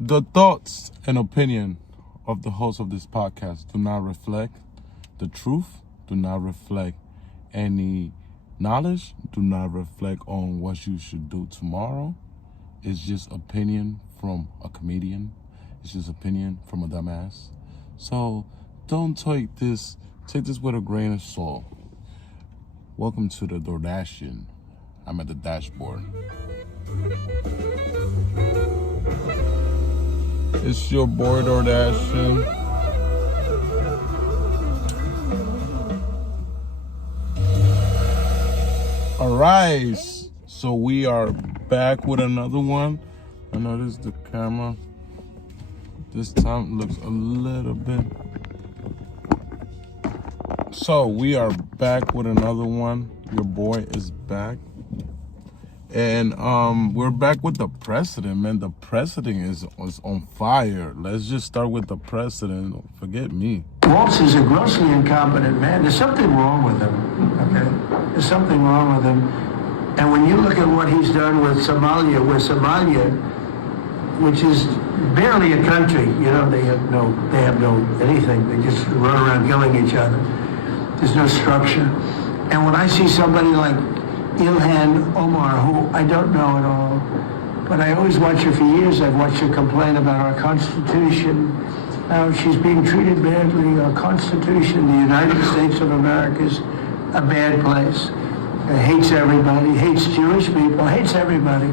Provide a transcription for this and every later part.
The thoughts and opinion of the host of this podcast do not reflect the truth, do not reflect any knowledge, do not reflect on what you should do tomorrow. It's just opinion from a comedian. It's just opinion from a dumbass. So don't take this with a grain of salt. Welcome to the DoorDashin'. I'm at the dashboard. It's your boy DoorDashin'. Alright, so we are back with another one. I notice the camera this time looks a little bit. So we are back with another one. Your boy is back. And we're back with the president, man. The president is on fire. Let's just start with the president. Forget me. Waltz is a grossly incompetent man. There's something wrong with him, okay? There's something wrong with him. And when you look at what he's done with Somalia, which is barely a country, you know, they have no anything. They just run around killing each other. There's no structure. And when I see somebody like Ilhan Omar, who I don't know at all, but I always watch her for years. I've watched her complain about our Constitution, how she's being treated badly. Our Constitution, the United States of America, is a bad place. Hates everybody, hates Jewish people, hates everybody.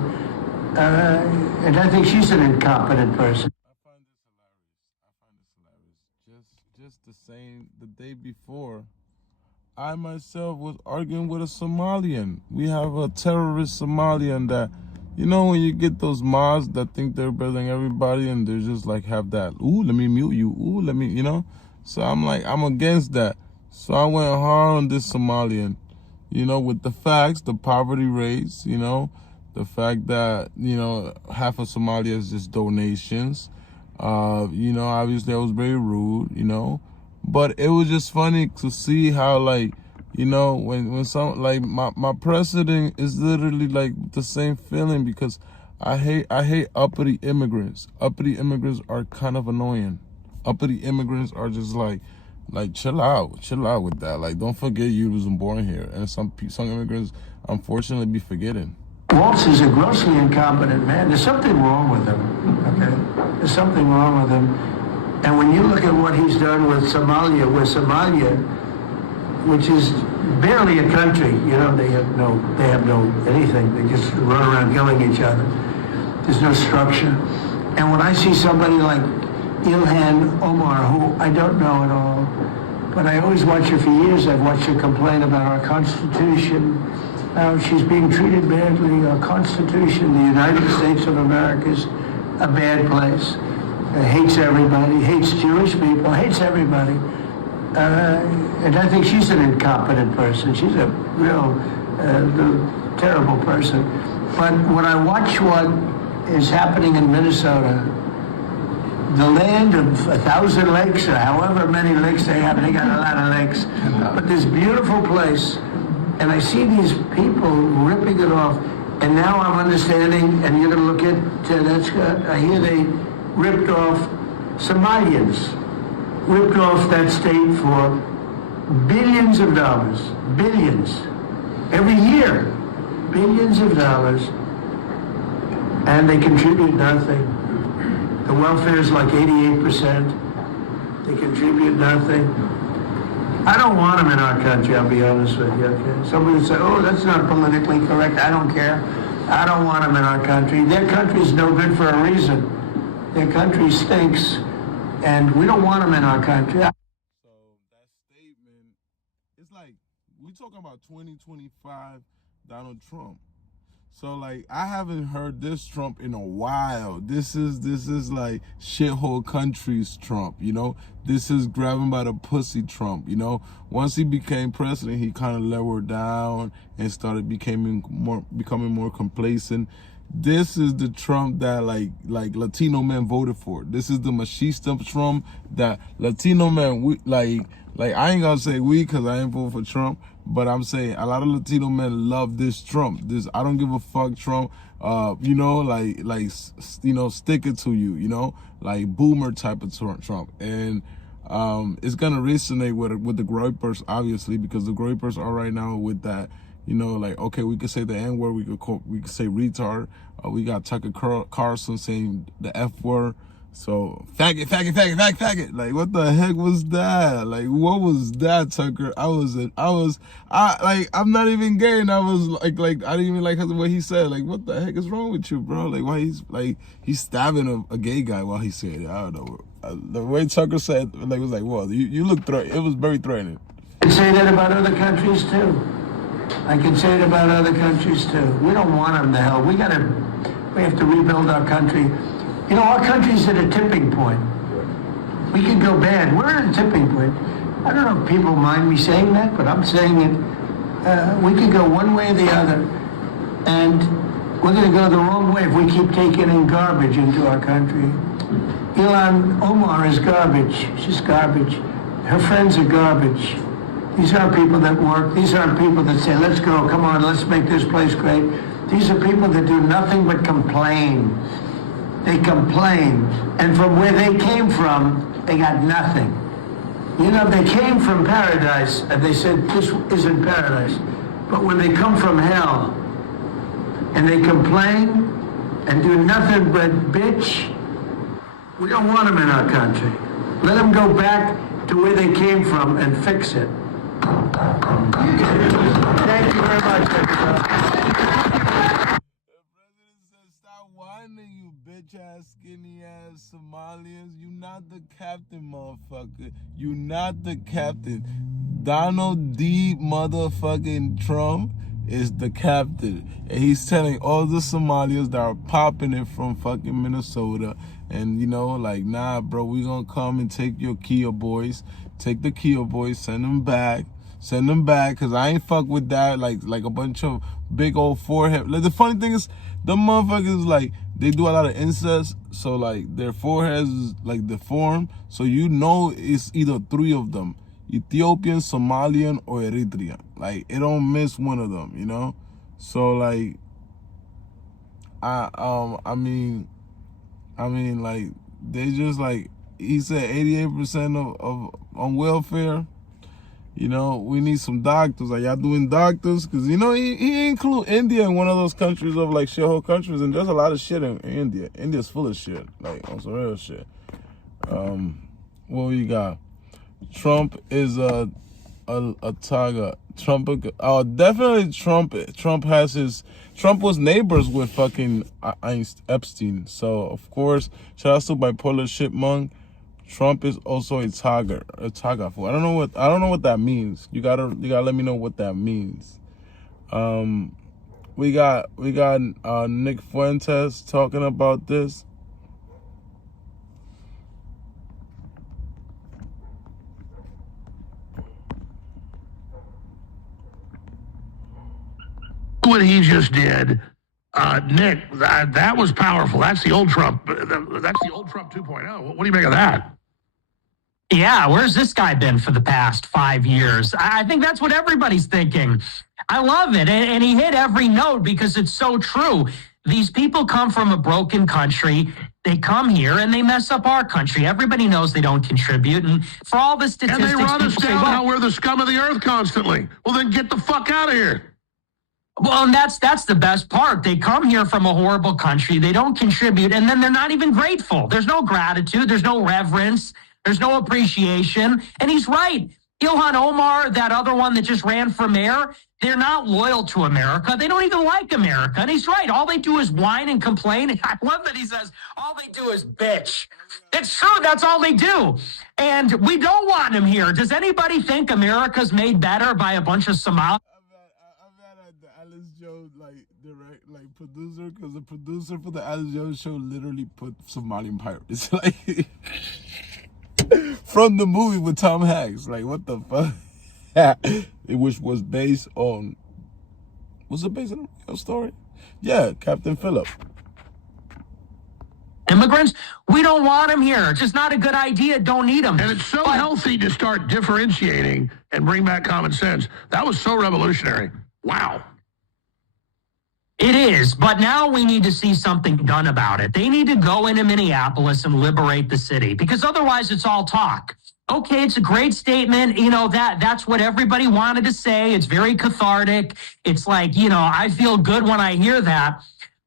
And I think she's an incompetent person. I find this hilarious. Just the same, the day before, I myself was arguing with a Somalian. We have a terrorist Somalian that, you know, when you get those mobs that think they're better than everybody and they're just like have that, ooh, let me mute you, ooh, let me, you know? So I'm like, I'm against that. So I went hard on this Somalian, you know, with the facts, the poverty rates, you know, the fact that, you know, half of Somalia is just donations. You know, obviously I was very rude, you know. But it was just funny to see how, like, you know, when some, like, my president is literally like the same feeling, because I hate uppity immigrants. Uppity immigrants are kind of annoying. Uppity immigrants are just like chill out with that. Like, don't forget you wasn't born here. And some immigrants unfortunately be forgetting. Waltz is a grossly incompetent man. There's something wrong with him, okay? There's something wrong with him. And when you look at what he's done with Somalia, which is barely a country, you know, they have no anything. They just run around killing each other. There's no structure. And when I see somebody like Ilhan Omar, who I don't know at all, but I always watch her for years. I've watched her complain about our Constitution, how she's being treated badly. Our Constitution, the United States of America, is a bad place. Hates everybody, hates Jewish people, hates everybody. And I think she's an incompetent person. She's a real terrible person. But when I watch what is happening in Minnesota, the land of 1,000 lakes, or however many lakes they have, they got a lot of lakes, but this beautiful place, and I see these people ripping it off, and now I'm understanding, and you're going to look at, I hear they ripped off Somalians, ripped off that state for billions of dollars, billions, every year, billions of dollars, and they contribute nothing. The welfare is like 88%. They contribute nothing. I don't want them in our country, I'll be honest with you, okay? Somebody would say, oh, that's not politically correct. I don't care. I don't want them in our country. Their country's no good for a reason. Their country stinks, and we don't want them in our country. So that statement, it's like, we talking about 2025 Donald Trump. So, like, I haven't heard this Trump in a while. This is like shithole countries Trump, you know? This is grabbing by the pussy Trump, you know? Once he became president, he kind of lowered down and started becoming more complacent. This is the Trump that like Latino men voted for. This is the machista Trump that Latino men, Like, I ain't gonna say we because I ain't vote for Trump, but I'm saying a lot of Latino men love this Trump. This I don't give a fuck Trump. You know, you know, stick it to you. You know, like boomer type of Trump, and it's gonna resonate with the groypers, obviously, because the groypers are right now with that. You know, like, okay, we could say the N word, we could say retard. We got Tucker Carlson saying the F word. So faggot. Like, what the heck was that? Like, what was that, Tucker? I'm not even gay, and I was like, I didn't even like what he said. Like, what the heck is wrong with you, bro? Like, why he's stabbing a gay guy while he said it? I don't know. The way Tucker said, like, was like, well, you look it was very threatening. I can say that about other countries too. I can say it about other countries too. We don't want them to hell. We have to rebuild our country. You know, our country's at a tipping point. We could go bad. We're at a tipping point. I don't know if people mind me saying that, but I'm saying it. We could go one way or the other, and we're going to go the wrong way if we keep taking in garbage into our country. Ilhan Omar is garbage. She's garbage. Her friends are garbage. These aren't people that work. These aren't people that say, let's go, come on, let's make this place great. These are people that do nothing but complain. They complain. And from where they came from, they got nothing. You know, they came from paradise, and they said, this isn't paradise. But when they come from hell, and they complain, and do nothing but bitch, we don't want them in our country. Let them go back to where they came from and fix it. Thank you very much, everybody. The president says, stop whining, you bitch-ass, skinny-ass Somalians. You not the captain, motherfucker. You not the captain. Donald D. motherfucking Trump is the captain. And he's telling all the Somalians that are popping it from fucking Minnesota, and, you know, like, nah, bro, we gonna come and take your Kia boys. Take the Kia boys, send them back. Send them back, because I ain't fuck with that, like a bunch of big old forehead. Like, the funny thing is, the motherfuckers, like, they do a lot of incest, so, like, their foreheads is, like, deformed, so you know it's either three of them, Ethiopian, Somalian, or Eritrean. Like, it don't miss one of them, you know? So, like, I mean, like, they just, like, he said 88% of on welfare. You know, we need some doctors. Are y'all doing doctors? Because, you know, he include India in one of those countries of, like, shithole countries, and there's a lot of shit in India. India's full of shit, like, on some real shit. What we got? Trump is a tiger. Trump, definitely Trump has Trump was neighbors with fucking Epstein. So, of course, shout out to bipolar chipmunk. Trump is also a tiger fool. I don't know what that means. You gotta let me know what that means. We got Nick Fuentes talking about this. What he just did, Nick, that was powerful. That's the old Trump. That's the old Trump 2.0. What do you make of that? Yeah, where's this guy been for the past 5 years? I think that's what everybody's thinking. I love it. And he hit every note because it's so true. These people come from a broken country. They come here and they mess up our country. Everybody knows they don't contribute. And for all the statistics, and they run us down how we're the scum of the earth constantly. Well, then get the fuck out of here. Well, and that's the best part. They come here from a horrible country. They don't contribute. And then they're not even grateful. There's no gratitude. There's no reverence. There's no appreciation. And he's right. Ilhan Omar, that other one that just ran for mayor, they're not loyal to America. They don't even like America. And he's right. All they do is whine and complain. And I love that he says, all they do is bitch. It's true. That's all they do. And we don't want him here. Does anybody think America's made better by a bunch of Somalians? I'm mad at the Alex Jones, producer, because the producer for the Alex Jones show literally put Somalian pirates, like, from the movie with Tom Hanks. Like, what the fuck? Which was based on, was it based on a real story? Yeah, Captain Phillip. immigrants, we don't want them here. It's just not a good idea. Don't need them. And it's so healthy to start differentiating and bring back common sense. That was so revolutionary. Wow. It is, but now we need to see something done about it. They need to go into Minneapolis and liberate the city, because otherwise it's all talk. Okay, it's a great statement. That's what everybody wanted to say. It's very cathartic. It's like, I feel good when I hear that.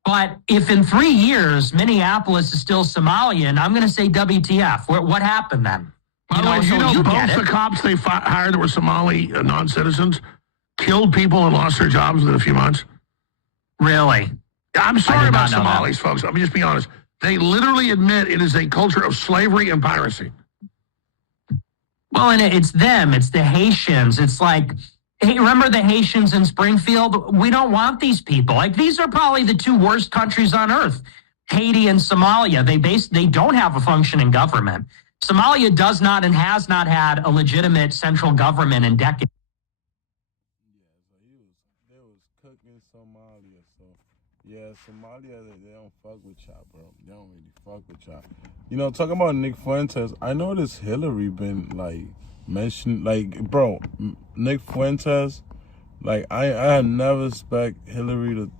But if in 3 years Minneapolis is still Somalian, I'm going to say WTF. What happened then? By the way, both the cops they hired that were Somali non-citizens killed people and lost their jobs within a few months. Really? I'm sorry about Somalis, folks. Let me just be honest. They literally admit it is a culture of slavery and piracy. Well, and it's them. It's the Haitians. It's like, hey, remember the Haitians in Springfield? We don't want these people. Like, these are probably the 2 worst countries on earth, Haiti and Somalia. They don't have a functioning government. Somalia does not and has not had a legitimate central government in decades. Somalia, so yeah, Somalia, they don't fuck with y'all, bro. They don't really fuck with y'all. Talking about Nick Fuentes, I noticed Hillary been mentioned, bro, Nick Fuentes, I never expect Hillary to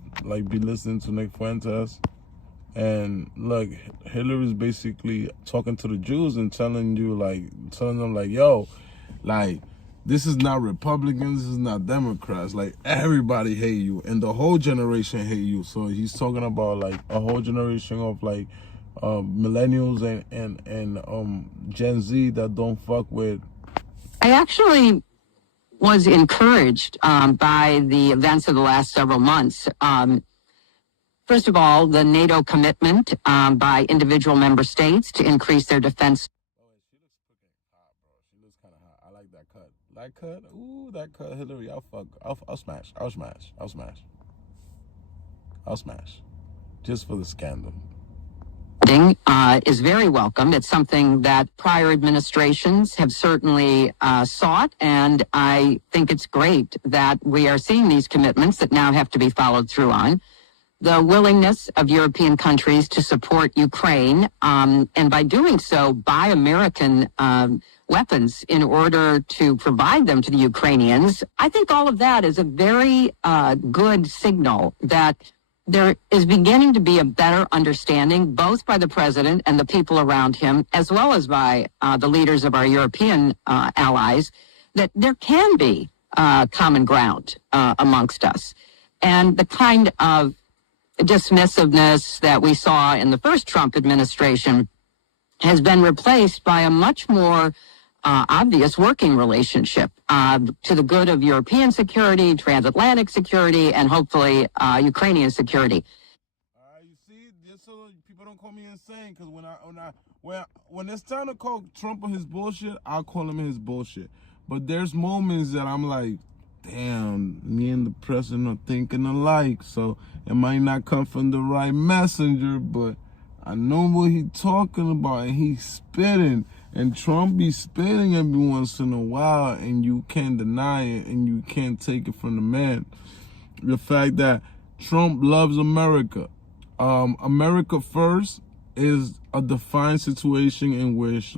be listening to Nick Fuentes, and look, Hillary's basically talking to the Jews and telling them yo, this is not Republicans, this is not Democrats. Everybody hate you, and the whole generation hate you. So he's talking about a whole generation of millennials and Gen Z that don't fuck with. I actually was encouraged by the events of the last several months. First of all, the NATO commitment by individual member states to increase their defense. That cut, Hillary, I'll smash. Just for the scandal. Is very welcome. It's something that prior administrations have certainly sought, and I think it's great that we are seeing these commitments that now have to be followed through on. The willingness of European countries to support Ukraine, and by doing so, buy American weapons in order to provide them to the Ukrainians. I think all of that is a very good signal that there is beginning to be a better understanding, both by the president and the people around him, as well as by the leaders of our European allies, that there can be common ground amongst us. And the kind of dismissiveness that we saw in the first Trump administration has been replaced by a much more obvious working relationship to the good of European security, transatlantic security, and hopefully Ukrainian security. You see, just so people don't call me insane, because when it's time to call Trump on his bullshit, I'll call him his bullshit. But there's moments that I'm like, damn, me and the president are thinking alike, so it might not come from the right messenger, but I know what he's talking about, and he's spitting. And Trump be spitting every once in a while, and you can't deny it, and you can't take it from the man. The fact that Trump loves America. America first is a defined situation in which,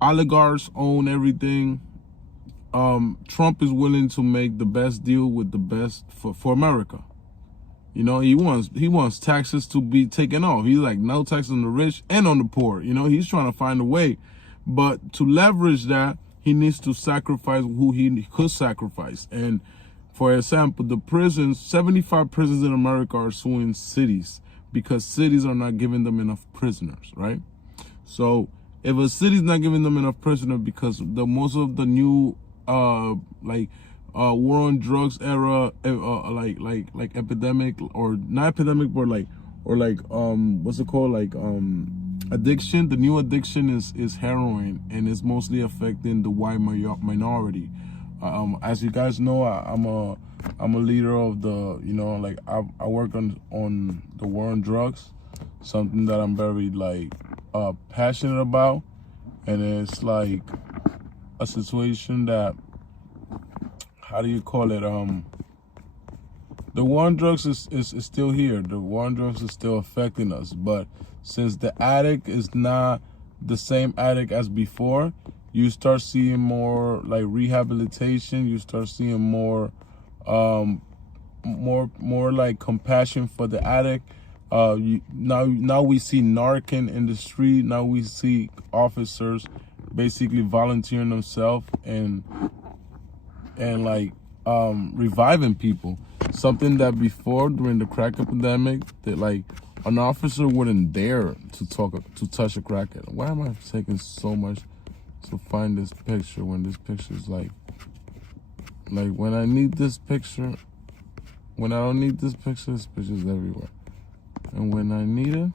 oligarchs own everything. Trump is willing to make the best deal with the best for America. He wants taxes to be taken off. He's like, no taxes on the rich and on the poor. He's trying to find a way. But to leverage that, he needs to sacrifice who he could sacrifice. And for example, the prisons, 75 prisons in America are suing cities because cities are not giving them enough prisoners, right? So if a city's not giving them enough prisoners because most of the new war on drugs era, epidemic, or not epidemic, but what's it called? Addiction. The new addiction is heroin, and it's mostly affecting the white minority. As you guys know, I'm a leader of the, I work on the war on drugs, something that I'm very passionate about, and it's a situation that, how do you call it? The war on drugs is still here. The war on drugs is still affecting us. But since the addict is not the same addict as before, you start seeing more like rehabilitation. You start seeing more like compassion for the addict. Now we see narcan in the street. Now we see officers basically volunteering themselves and like reviving people. Something that before during the crack epidemic, that like an officer wouldn't dare to touch a crackhead. Why am I taking so much to find this picture when this picture is like when I need this picture, when I don't need this picture's everywhere. And when I need it,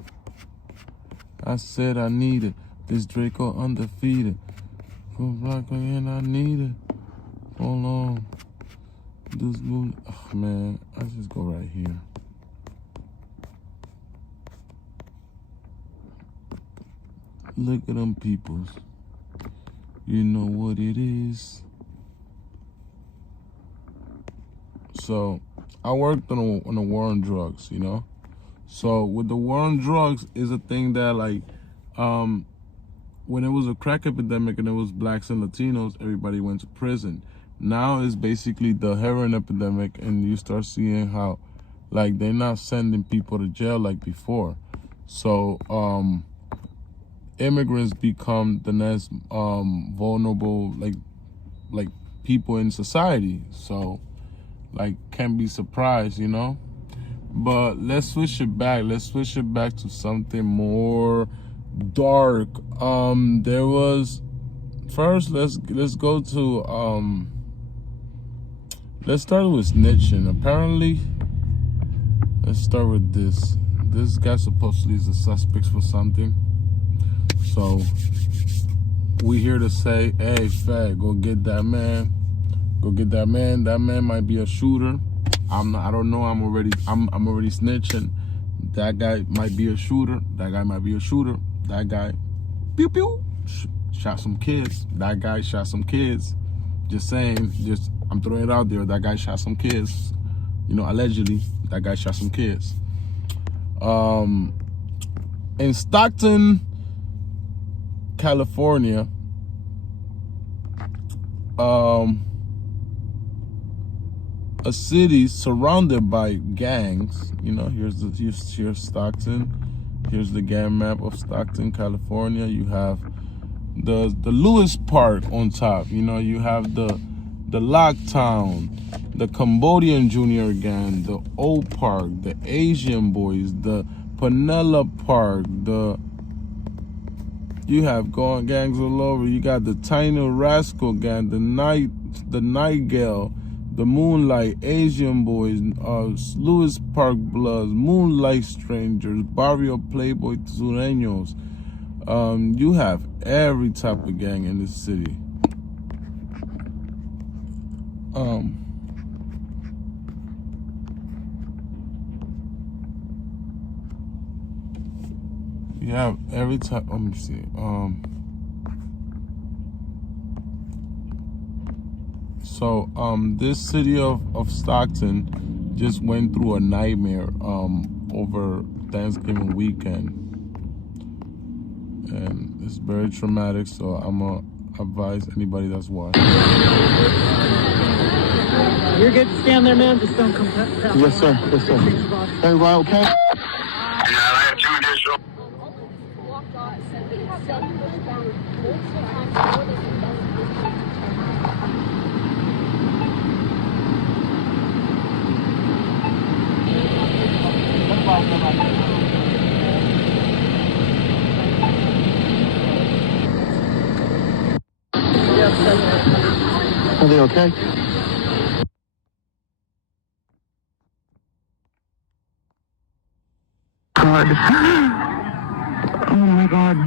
I said I need it. This Draco undefeated. Go rock and I need it. Hold on. This movie, oh man, I just go right here. Look at them peoples. You know what it is. So, I worked on a war on drugs, you know? So, with the war on drugs is a thing that like, when it was a crack epidemic and it was blacks and Latinos, everybody went to prison. Now it's basically the heroin epidemic, and you start seeing how, like, they're not sending people to jail like before. So, immigrants become the next vulnerable, like people in society. So, like, can't be surprised, you know. But let's switch it back. Let's switch it back to something more dark. There was first. Let's go to let's start with snitching. Apparently, let's start with this. This guy supposedly is a suspect for something. So we here to say, hey, fag, go get that man. Go get that man. That man might be a shooter. I don't know. I'm already snitching. That guy might be a shooter. That guy might be a shooter. That guy, pew pew, shot some kids. That guy shot some kids. Just saying. I'm throwing it out there. That guy shot some kids. You know, allegedly, that guy shot some kids. In Stockton, California, a city surrounded by gangs. You know, here's Stockton. Here's the gang map of Stockton, California. You have the Lewis Park on top. You know, you have the Locktown, the Cambodian Junior Gang, the Old Park, the Asian Boys, the Panella Park, you have gangs all over. You got the Tiny Rascal Gang, the Nightingale, the Moonlight, Asian Boys, Lewis Park Bloods, Moonlight Strangers, Barrio Playboy Sureños. You have every type of gang in this city. You have every type. Let me see. So this city of Stockton just went through a nightmare over Thanksgiving weekend, and it's very traumatic. So I'm gonna advise anybody that's watching. You're good to stand there, man. Just don't come past. Yes, sir. Yes, sir. Everybody okay? Yeah, I have 2 additional. Are they okay? God. Oh my God.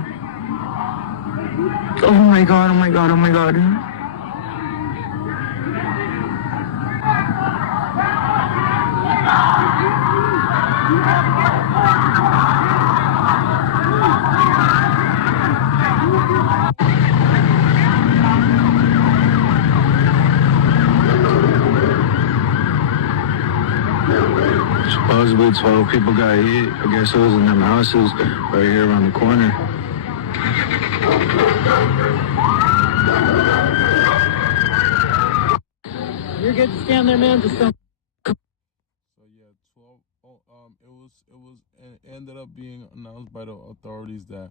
Oh my God, oh my God, oh my God. supposedly 12 people got hit. I guess it was in them houses right here around the corner. You're good to stand there, man. Just don't. So yeah, 12. It ended up being announced by the authorities that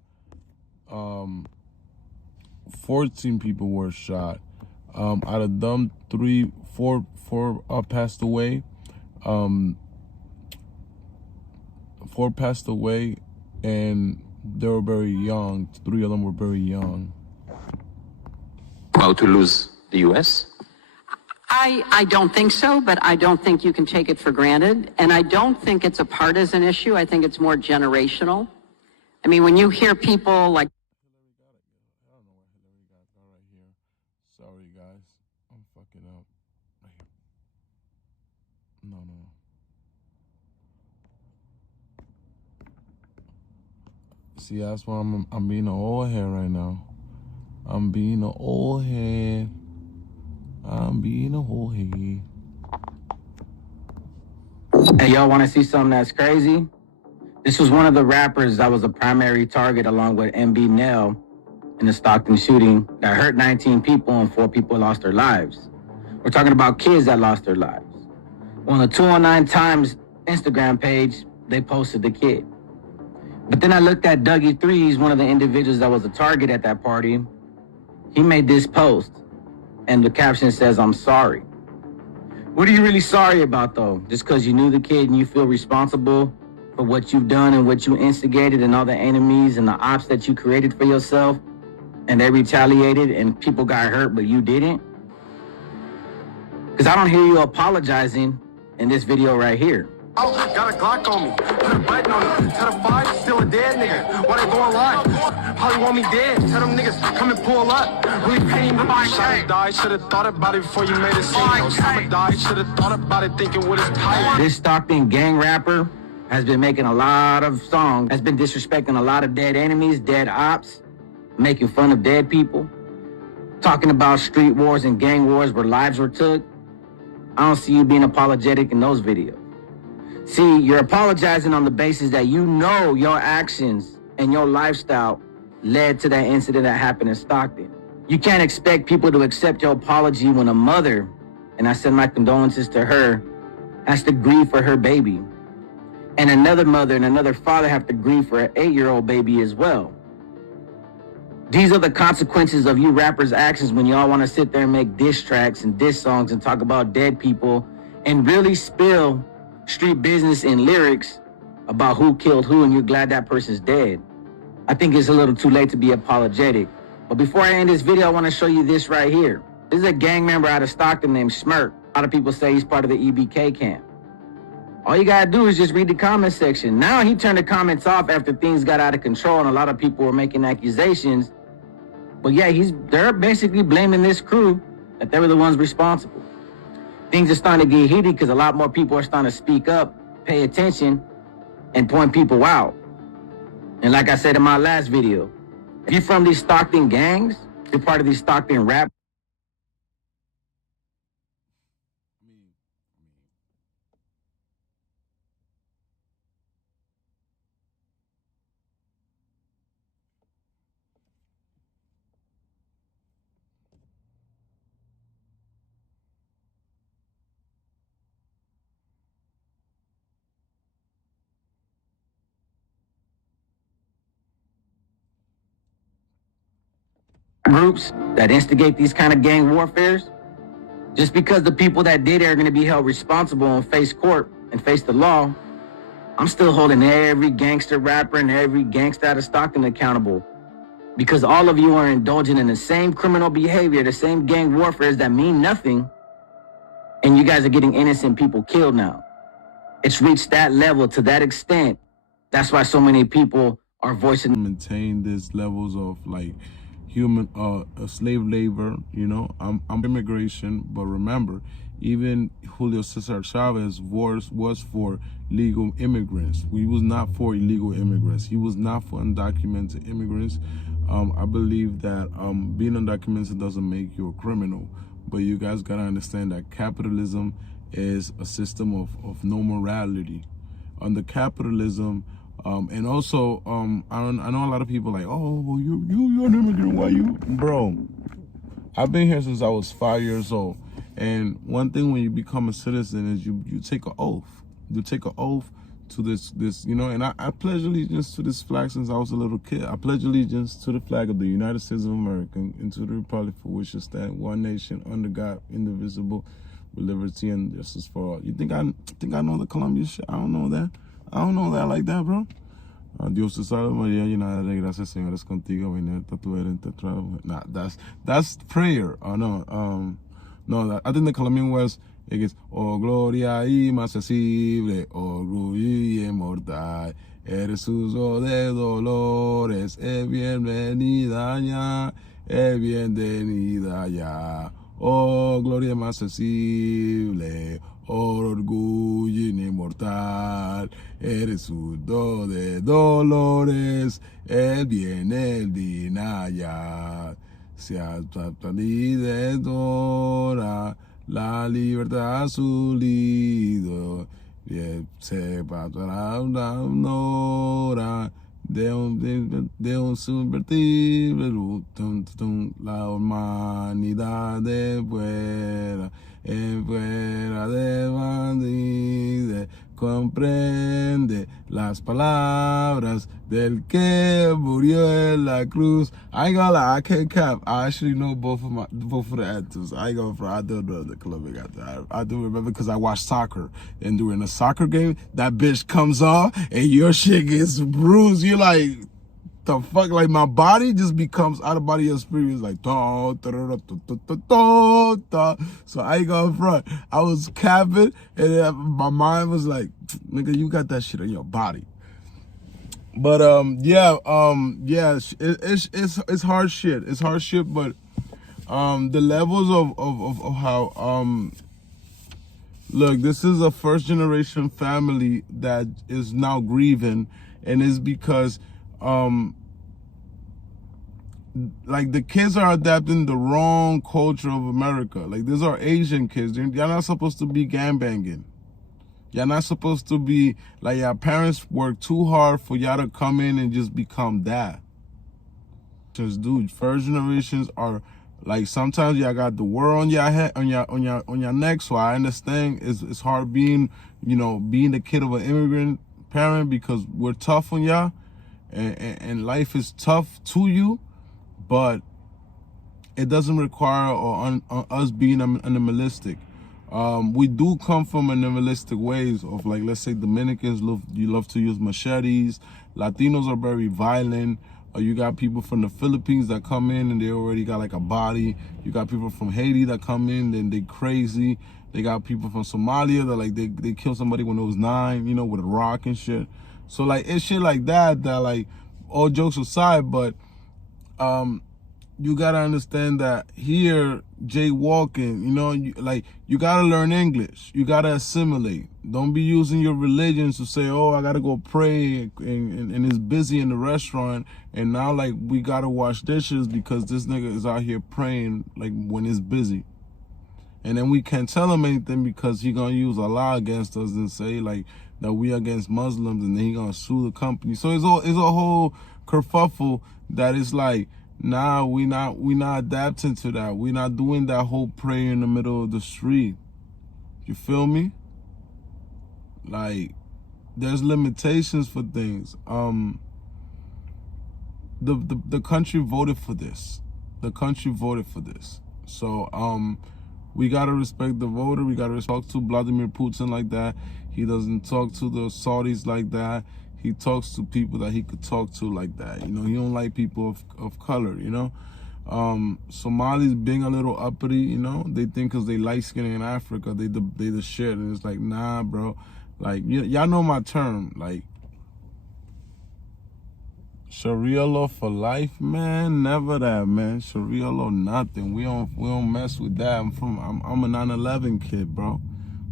14 people were shot. Out of them, four passed away. 4 passed away, and they were very young. 3 of them were very young. About to lose the U.S.? I don't think so, but I don't think you can take it for granted. And I don't think it's a partisan issue. I think it's more generational. I mean, when you hear people like... I don't know where Hillary got right here. Sorry, guys. I'm fucking up. Right here. No. See, that's why I'm being an old head right now. I'm being an old head. Hey, y'all want to see something that's crazy? This was one of the rappers that was a primary target along with MB Nell in the Stockton shooting that hurt 19 people and 4 people lost their lives. We're talking about kids that lost their lives. On the 209 Times Instagram page, they posted the kid. But then I looked at Ep3, one of the individuals that was a target at that party. He made this post, and the caption says, "I'm sorry." What are you really sorry about, though? Just because you knew the kid and you feel responsible for what you've done and what you instigated and all the enemies and the ops that you created for yourself, and they retaliated and people got hurt, but you didn't? Because I don't hear you apologizing in this video right here. Oh, got a Glock on me. Put a button on it. Tell the 5, still a dead nigga. Why they going live? Probably want me dead. Tell them niggas, come and pull up. Really paying me. Should've died, should've thought about it before you made a scene. Osama died, should've thought about it thinking what is tired. This Stockton gang rapper has been making a lot of songs, has been disrespecting a lot of dead enemies, dead ops, making fun of dead people, talking about street wars and gang wars where lives were took. I don't see you being apologetic in those videos. See, you're apologizing on the basis that you know your actions and your lifestyle led to that incident that happened in Stockton. You can't expect people to accept your apology when a mother, and I send my condolences to her, has to grieve for her baby. And another mother and another father have to grieve for an 8-year-old baby as well. These are the consequences of you rappers' actions when y'all want to sit there and make diss tracks and diss songs and talk about dead people and really spill street business and lyrics about who killed who and you're glad that person's dead. I think it's a little too late to be apologetic. But before I end this video, I want to show you this right here. This is a gang member out of Stockton named Smirk. A lot of people say he's part of the EBK camp. All you gotta do is just read the comment section. Now he turned the comments off after things got out of control and a lot of people were making accusations. But yeah, they're basically blaming this crew that they were the ones responsible. Things are starting to get heated because a lot more people are starting to speak up, pay attention, and point people out. And like I said in my last video, if you're from these Stockton gangs, you're part of these Stockton rap. Groups that instigate these kind of gang warfares, just because the people that did it are going to be held responsible and face court and face the law, I'm still holding every gangster rapper and every gangster out of Stockton accountable, because all of you are indulging in the same criminal behavior, the same gang warfares that mean nothing, and you guys are getting innocent people killed now. It's reached that level to that extent. That's why so many people are voicing. Maintain these levels of like human slave labor, you know. I'm immigration, but remember, even Julio Cesar Chavez was for legal immigrants. He was not for illegal immigrants. He was not for undocumented immigrants. I believe that being undocumented doesn't make you a criminal, but you guys gotta understand that capitalism is a system of no morality. under capitalism. And also, I know a lot of people like, oh, well, you're an immigrant, why you? Bro, I've been here since I was 5 years old. And one thing when you become a citizen is you take an oath. You take an oath to this, and I pledge allegiance to this flag since I was a little kid. I pledge allegiance to the flag of the United States of America and to the republic for which it stands, one nation, under God, indivisible, with liberty and justice for all. You think I know the Columbia shit? I don't know that. I don't know that like that, bro. Dios te salve María, llena de gracia, Señor es contigo, bendita tú eres entre todas las mujeres. Nah, that's prayer. Oh no, no, I think the Colombian was, it gets, oh gloria y más accesible, oh gloria inmortal, eres uso de dolores, bienvenida ya, bienvenida ya, oh gloria más accesible, oh orgullo inmortal, eres uso de dolores, el bien, el dinaya. Se dora la libertad su lido, se pasará una hora de un subvertible, la humanidad de fuera, en fuera de bandido, comprende las palabras del que murió en la cruz. I ain't gonna lie, I can't cap. I actually know both of the anthems. I ain't gonna front. I don't know the Colombian anthem. I do remember because I watched soccer, and during a soccer game, that bitch comes on and your shit gets bruised. You're like, the fuck, like my body just becomes out of body experience, like da, da, da, da, da, da, da, da. So I ain't gonna front. I was capping, and then my mind was like, nigga, you got that shit in your body. But yeah, it's hard shit. It's hard shit, but the levels of how look, this is a first generation family that is now grieving, and it's because like the kids are adapting the wrong culture of America. Like these are Asian kids. You're not supposed to be gangbanging. You're not supposed to be like your parents work too hard for y'all to come in and just become that. Just dude, first generations are like sometimes y'all got the world on your head, on your neck. So I understand it's hard being the kid of an immigrant parent because we're tough on y'all, and life is tough to you, but it doesn't require us being animalistic. We do come from animalistic ways of, like, let's say Dominicans love to use machetes. Latinos are very violent. You got people from the Philippines that come in and they already got like a body. You got people from Haiti that come in and they crazy. They got people from Somalia that like they killed somebody when it was 9, with a rock and shit. So like it's shit like that like, all jokes aside, but you gotta understand that here, jaywalking, you gotta learn English. You gotta assimilate. Don't be using your religion to say, oh, I gotta go pray, and it's busy in the restaurant, and now like we gotta wash dishes because this nigga is out here praying like when it's busy. And then we can't tell him anything because he gonna use Allah against us and say like that we against Muslims, and then he gonna sue the company. So it's a whole kerfuffle that is like, nah, we not adapting to that. We not doing that whole prayer in the middle of the street. You feel me? Like, there's limitations for things. The country voted for this. The country voted for this. So we gotta respect the voter. We gotta talk to Vladimir Putin like that. He doesn't talk to the Saudis like that. He talks to people that he could talk to like that. He don't like people of color, Somalis being a little uppity, they think because they light skin in Africa, they the shit. And it's like, nah, bro. Like, y'all know my term. Like, Sharia law for life, man. Never that, man. Sharia law, nothing. We don't mess with that. I'm a 9/11 kid, bro.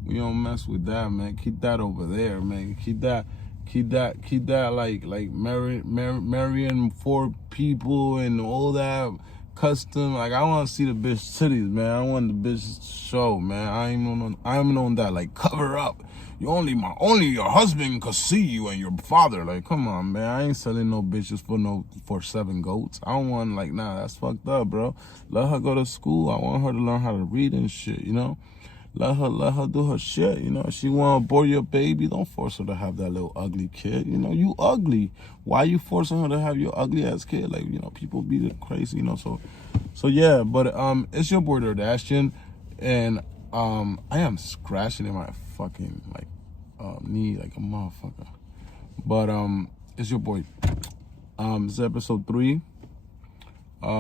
We don't mess with that, man. Keep that over there, man. Keep that like marrying 4 people and all that custom. Like, I want to see the bitch titties, man. I want the bitch show, man. I ain't on that like cover up. only your husband could see you and your father. Like, come on, man. I ain't selling no bitches for 7 goats. I don't want, like, nah, that's fucked up, bro. Let her go to school. I want her to learn how to read and shit, you know? Let her do her shit, you know? If she want to abort your baby, don't force her to have that little ugly kid. You know, you ugly. Why you forcing her to have your ugly ass kid? Like, you know, people be crazy, you know? So yeah, but it's your boy Dardashian, and I am scratching in my fucking like knee like a motherfucker. But it's your boy. It's episode 3.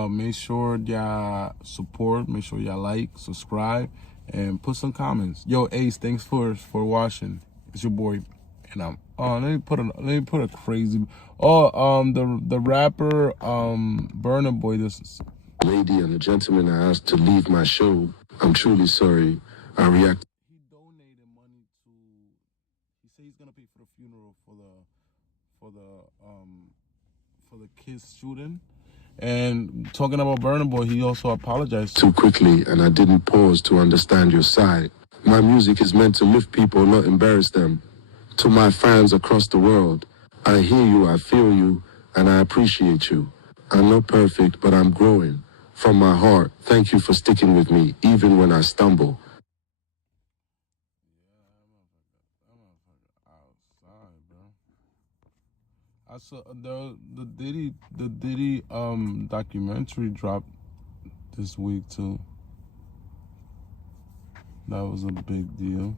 Make sure y'all support, make sure y'all like, subscribe, and put some comments. Yo, Ace, thanks for watching. It's your boy, and let me put a crazy. The rapper Burna Boy. This is. Lady and the gentleman I asked to leave my show. I'm truly sorry. I react. He donated money to. He said he's gonna pay for the funeral for the kid's shooting. And talking about Burna Boy, he also apologized. Too quickly, and I didn't pause to understand your side. My music is meant to lift people, not embarrass them. To my fans across the world, I hear you, I feel you, and I appreciate you. I'm not perfect, but I'm growing. From my heart, thank you for sticking with me, even when I stumble. Outside, bro. I saw the Diddy documentary dropped this week too. That was a big deal.